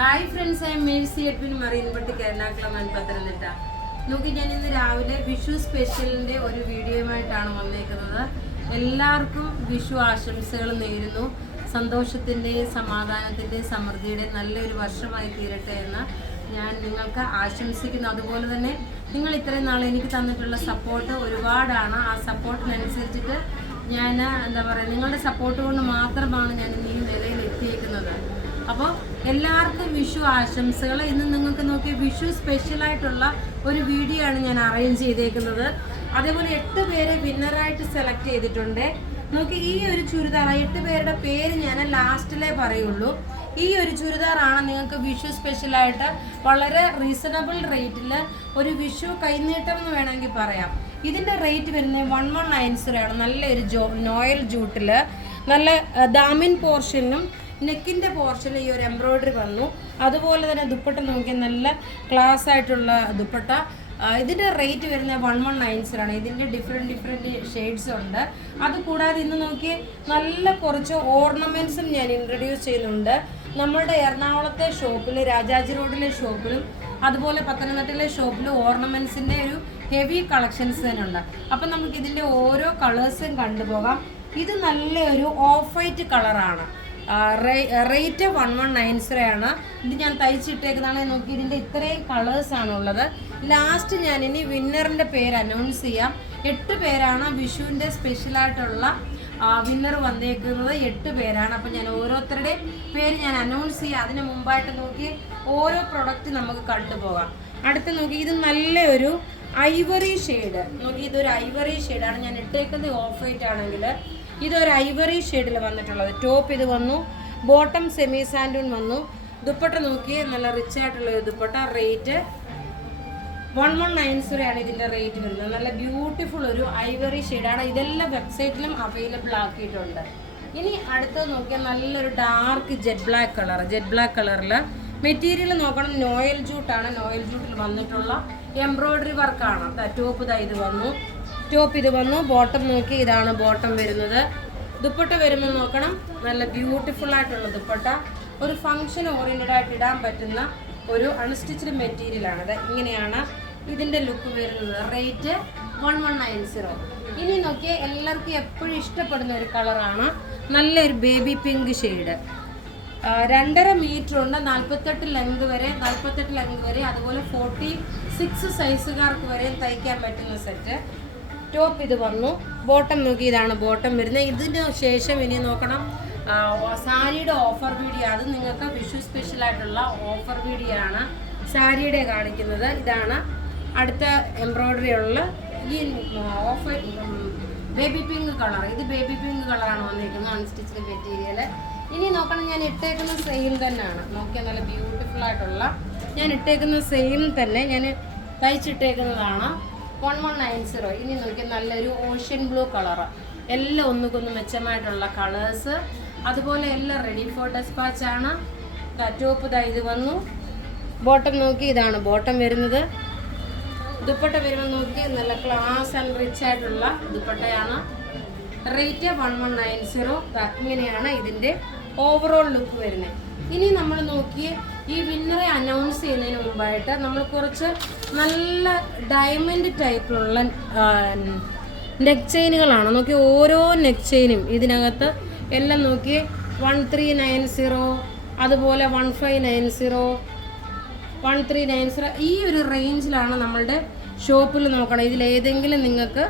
Hi friends, I am Mercy Edwin മറീൻപട്ടി Ernakulam and Pathanamthitta. നോക്കി, ഞാൻ ഇന്ന് രാവിലെ വിഷു സ്പെഷ്യലിൻ്റെ ഒരു വീഡിയോയുമായിട്ടാണ് വന്നേക്കുന്നത്. എല്ലാവർക്കും വിഷു ആശംസകൾ നേരുന്നു. സന്തോഷത്തിൻ്റെയും സമാധാനത്തിൻ്റെയും സമൃദ്ധിയുടെയും നല്ലൊരു വർഷമായി തീരട്ടെ എന്ന് ഞാൻ നിങ്ങൾക്ക് ആശംസിക്കുന്നു. അതുപോലെ തന്നെ നിങ്ങൾ ഇത്രയും നാൾ എനിക്ക് തന്നിട്ടുള്ള സപ്പോർട്ട് ഒരുപാടാണ്. ആ സപ്പോർട്ടിനനുസരിച്ചിട്ട് ഞാൻ നിങ്ങളുടെ സപ്പോർട്ട് കൊണ്ട് മാത്രമാണ് ഞാൻ ഈ നിലയിൽ എത്തിയേക്കുന്നത്. അപ്പോൾ എല്ലാവർക്കും വിഷു ആശംസകൾ. ഇന്ന് നിങ്ങൾക്ക് നോക്കി വിഷു സ്പെഷ്യലായിട്ടുള്ള ഒരു വീഡിയോ ആണ് ഞാൻ അറേഞ്ച് ചെയ്തേക്കുന്നത്. അതേപോലെ 8 പേരെ വിന്നറായിട്ട് സെലക്ട് ചെയ്തിട്ടുണ്ട്. നോക്കി, ഈ ഒരു ചുരിദാർ 8 പേരുടെ പേര് ഞാൻ ലാസ്റ്റിലേ പറയുള്ളൂ. ഈ ഒരു ചുരിദാറാണ് നിങ്ങൾക്ക് വിഷു സ്പെഷ്യലായിട്ട് വളരെ റീസണബിൾ റേറ്റിൽ ഒരു വിഷു കൈനീട്ടം എന്ന് വേണമെങ്കിൽ പറയാം. ഇതിൻ്റെ റേറ്റ് വരുന്നത് 1190 ആണ്. നല്ലൊരു നോയൽ ജൂട്ടിൽ നല്ല ദാമിൻ പോർഷനും നെക്കിൻ്റെ പോർഷനിൽ ഈ ഒരു എംബ്രോയ്ഡറി വന്നു. അതുപോലെ തന്നെ ദുപ്പട്ട നോക്കി നല്ല ക്ലാസ് ആയിട്ടുള്ള ദുപ്പട്ട. ഇതിൻ്റെ റേറ്റ് വരുന്നത് 1190 ആണ്. ഇതിൻ്റെ ഡിഫറെൻറ്റ് ഷെയ്ഡ്സ് ഉണ്ട്. അതുകൂടാതെ ഇന്ന് നോക്കി നല്ല കുറച്ച് ഓർണമെൻറ്റ്സും ഞാൻ ഇൻട്രൊഡ്യൂസ് ചെയ്യുന്നുണ്ട്. നമ്മളുടെ എറണാകുളത്തെ ഷോപ്പിൽ, രാജാജി റോഡിലെ ഷോപ്പിലും അതുപോലെ പത്തനംതിട്ടയിലെ ഷോപ്പിലും ഓർണമെൻറ്റ്സിൻ്റെ ഒരു ഹെവി കളക്ഷൻസ് തന്നെ ഉണ്ട്. അപ്പം നമുക്ക് ഇതിൻ്റെ ഓരോ കളേഴ്സും കണ്ടുപോകാം. ഇത് നല്ലൊരു ഓഫ് വൈറ്റ് കളറാണ്. റേറ്റ് 1190 ആണ്. ഇത് ഞാൻ തയ്ച്ചിട്ടേക്കുന്നതാണ്. നോക്കി, ഇതിൻ്റെ ഇത്രയും കളേഴ്സാണുള്ളത്. ലാസ്റ്റ് ഞാൻ ഇനി വിന്നറിൻ്റെ പേര് അനൗൺസ് ചെയ്യാം. 8 പേരാണ് വിഷുവിൻ്റെ സ്പെഷ്യലായിട്ടുള്ള വിന്നർ വന്നേക്കുന്നത്. 8 പേരാണ്. അപ്പം ഞാൻ ഓരോരുത്തരുടെയും പേര് ഞാൻ അനൗൺസ് ചെയ്യാം. അതിന് മുമ്പായിട്ട് നോക്കി ഓരോ പ്രൊഡക്റ്റ് നമുക്ക് കണ്ടുപോകാം. അടുത്ത് നോക്കി, ഇത് നല്ലൊരു ഐവറി ഷെയ്ഡ്. നോക്കി, ഇതൊരു ഐവറി ഷെയ്ഡാണ് ഞാൻ ഇട്ടേക്കുന്നത്. ഓഫ് വൈറ്റ് ആണെങ്കിൽ ഇതൊരു ഐവറി ഷെയ്ഡിൽ വന്നിട്ടുള്ളത്. ടോപ്പ് ഇത് വന്നു, ബോട്ടം സെമി സാൻഡൂൺ വന്നു. ദുപ്പട്ട നോക്കി നല്ല റിച്ച് ആയിട്ടുള്ള ഒരു ദുപ്പട്ട. റേറ്റ് 1190 ആണ് ഇതിൻ്റെ റേറ്റ് വരുന്നത്. നല്ല ബ്യൂട്ടിഫുൾ ഒരു ഐവറി ഷെയ്ഡാണ്. ഇതെല്ലാം വെബ്സൈറ്റിലും അവൈലബിൾ ആക്കിയിട്ടുണ്ട്. ഇനി അടുത്തത് നോക്കിയാൽ നല്ലൊരു ഡാർക്ക് ജെറ്റ് ബ്ലാക്ക് കളറിൽ മെറ്റീരിയൽ നോക്കണം. നോയൽ ജൂട്ടാണ്. നോയൽ ജൂട്ടിൽ വന്നിട്ടുള്ള എംബ്രോയ്ഡറി വർക്കാണ്. ടോപ്പ് ഇത് വന്നു, ടോപ്പ് ഇത് വന്നു. ബോട്ടം നോക്കി, ഇതാണ് ബോട്ടം വരുന്നത്. ദുപ്പട്ട വരുമ്പോൾ നോക്കണം, നല്ല ബ്യൂട്ടിഫുൾ ആയിട്ടുള്ള ദുപ്പട്ട. ഒരു ഫങ്ഷൻ ഓറിയൻറ്റഡ് ആയിട്ട് ഇടാൻ പറ്റുന്ന ഒരു അൺസ്റ്റിച്ച്ഡ് മെറ്റീരിയലാണ്. അത് ഇങ്ങനെയാണ് ഇതിൻ്റെ ലുക്ക് വരുന്നത്. റേറ്റ് 1190. ഇനി നോക്കിയാൽ എല്ലാവർക്കും എപ്പോഴും ഇഷ്ടപ്പെടുന്ന ഒരു കളറാണ് നല്ലൊരു ബേബി പിങ്ക് ഷെയ്ഡ്. 2.5 മീറ്റർ ഉണ്ട്. 48 ലെങ്ത് വരെ അതുപോലെ 46 സൈസുകാർക്ക് വരെ തയ്ക്കാൻ പറ്റുന്ന സെറ്റ്. ടോപ്പ് ഇത് വന്നു. ബോട്ടം നോക്കി, ഇതാണ് ബോട്ടം വരുന്നത്. ഇതിന് ശേഷം ഇനി നോക്കണം സാരിയുടെ ഓഫർ വീഡിയോ. അത് നിങ്ങൾക്ക് വിഷു സ്പെഷ്യലായിട്ടുള്ള ഓഫർ വീഡിയോ ആണ് സാരിയുടെ കാണിക്കുന്നത്. ഇതാണ് അടുത്ത എംബ്രോയ്ഡറി ഉള്ള ഈ ഓഫർ ബേബി പിങ്ക് കളർ. ഇത് ബേബി പിങ്ക് കളറാണ് വന്നിരിക്കുന്നത്, അൺസ്റ്റിച്ച്ഡ് മെറ്റീരിയൽ. ഇനി നോക്കണം, ഞാൻ ഇട്ടേക്കുന്ന സെയിം തന്നെയാണ്. നോക്കിയാൽ നല്ല ബ്യൂട്ടിഫുൾ ആയിട്ടുള്ള ഞാൻ ഇട്ടേക്കുന്ന സെയിം തന്നെ ഞാൻ തയ്ച്ചിട്ടേക്കുന്നതാണ്. 1190. ഇനി നോക്കിയാൽ നല്ലൊരു ഓഷ്യൻ ബ്ലൂ കളറ്. എല്ലാം ഒന്നുകൊന്ന് മെച്ചമായിട്ടുള്ള കളേഴ്സ്. അതുപോലെ എല്ലാം റെഡി ഫോർ ഡെസ്പാച്ച് ആണ്. ടോപ്പ് ഇത് വന്നു. ബോട്ടം നോക്കി, ഇതാണ് ബോട്ടം വരുന്നത്. ദുപ്പട്ട വരുമ്പോൾ നോക്കി നല്ല ക്ലാസ് ആൻഡ് റിച്ച് ആയിട്ടുള്ള ദുപ്പട്ടയാണ്. റേറ്റ് 1190. ഇങ്ങനെയാണ് ഇതിൻ്റെ ഓവറോൾ ലുക്ക് വരുന്നത്. ഇനി നമ്മൾ നോക്കി ഈ വിന്നറെ അനൗൺസ് ചെയ്യുന്നതിന് മുമ്പായിട്ട് നമ്മൾ കുറച്ച് നല്ല ഡയമണ്ട് ടൈപ്പിലുള്ള നെക്ക് ചെയിനുകളാണ്. നോക്കി, ഓരോ നെക്ക് ചെയിനും ഇതിനകത്ത് എല്ലാം നോക്കി 1390, അതുപോലെ 1590, 1390 ഈ ഒരു റേഞ്ചിലാണ് നമ്മളുടെ ഷോപ്പിൽ നോക്കണം. ഇതിലേതെങ്കിലും നിങ്ങൾക്ക്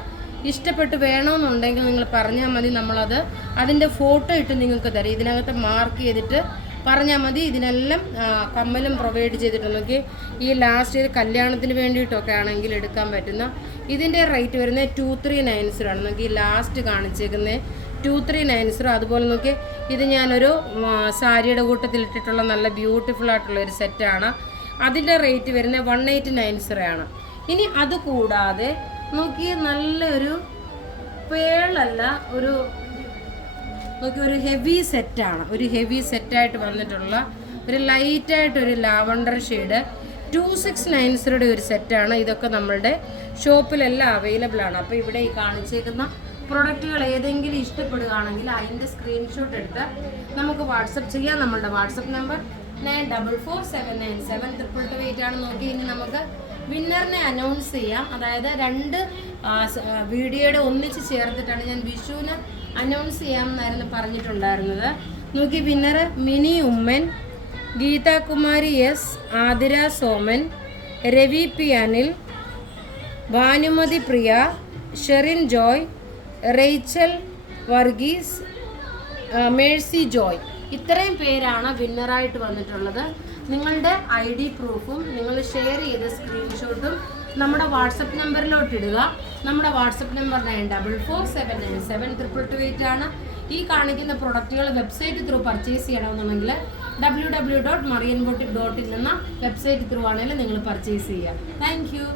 ഇഷ്ടപ്പെട്ട് വേണമെന്നുണ്ടെങ്കിൽ നിങ്ങൾ പറഞ്ഞാൽ മതി. നമ്മളത് അതിൻ്റെ ഫോട്ടോ ഇട്ട് നിങ്ങൾക്ക് തരും. ഇതിനകത്ത് മാർക്ക് ചെയ്തിട്ട് പറഞ്ഞാൽ മതി. ഇതിനെല്ലാം കമ്മലും പ്രൊവൈഡ് ചെയ്തിട്ട് നോക്കി, ഈ ലാസ്റ്റ് കല്യാണത്തിന് വേണ്ടിയിട്ടൊക്കെ ആണെങ്കിൽ എടുക്കാൻ പറ്റുന്ന ഇതിൻ്റെ റേറ്റ് വരുന്നത് 2390 ആണ്. നോക്കി, ലാസ്റ്റ് കാണിച്ചേക്കുന്നത് 2390. അതുപോലെ നോക്കി, ഇത് ഞാനൊരു സാരിയുടെ കൂട്ടത്തിലിട്ടിട്ടുള്ള നല്ല ബ്യൂട്ടിഫുൾ ആയിട്ടുള്ള ഒരു സെറ്റാണ്. അതിൻ്റെ റേറ്റ് വരുന്നത് 1890 ആണ്. ഇനി അതുകൂടാതെ നോക്കി, നല്ലൊരു പേളല്ല, ഒരു ഹെവി സെറ്റാണ്. ഒരു ഹെവി സെറ്റായിട്ട് വന്നിട്ടുള്ള ഒരു ലൈറ്റായിട്ടൊരു ലാവണ്ടർ ഷെയ്ഡ് 2690 ഒരു സെറ്റാണ്. ഇതൊക്കെ നമ്മളുടെ ഷോപ്പിലെല്ലാം അവൈലബിൾ ആണ്. അപ്പോൾ ഇവിടെ ഈ കാണിച്ചേക്കുന്ന പ്രൊഡക്റ്റുകൾ ഏതെങ്കിലും ഇഷ്ടപ്പെടുകയാണെങ്കിൽ അതിൻ്റെ സ്ക്രീൻഷോട്ട് എടുത്ത് നമുക്ക് വാട്സപ്പ് ചെയ്യാം. നമ്മളുടെ വാട്സപ്പ് നമ്പർ 9447972228 ആണ്. നോക്കി ഇനി നമുക്ക് വിന്നറിനെ അനൗൺസ് ചെയ്യാം. അതായത് 2 വീഡിയോയുടെ ഒന്നിച്ച് ചേർത്തിട്ടാണ് ഞാൻ വിഷുവിന് അനൗൺസ് ചെയ്യാമെന്നായിരുന്നു പറഞ്ഞിട്ടുണ്ടായിരുന്നത്. നോക്കി winner Mini Oommen, Geethakumari S, Athira Soman, Ravi P Anil, Bhanumathi Priya, Sherin Joy, Rachel Varghese, Mercy Joy. ഇത്രയും പേരാണ് വിന്നറായിട്ട് വന്നിട്ടുള്ളത്. നിങ്ങളുടെ ID പ്രൂഫും നിങ്ങൾ ഷെയർ ചെയ്ത സ്ക്രീൻഷോട്ടും നമ്മുടെ വാട്സപ്പ് നമ്പറിലോട്ട് ഇടുക. നമ്മുടെ വാട്സപ്പ് നമ്പർ 9447972228 ആണ്. ഈ കാണിക്കുന്ന പ്രൊഡക്റ്റുകൾ വെബ്സൈറ്റ് ത്രൂ പർച്ചേസ് ചെയ്യണമെന്നുണ്ടെങ്കിൽ www.marianboutique.in എന്ന വെബ്സൈറ്റ് ത്രൂ ആണെങ്കിലും നിങ്ങൾ പർച്ചേസ് ചെയ്യുക. Thank you.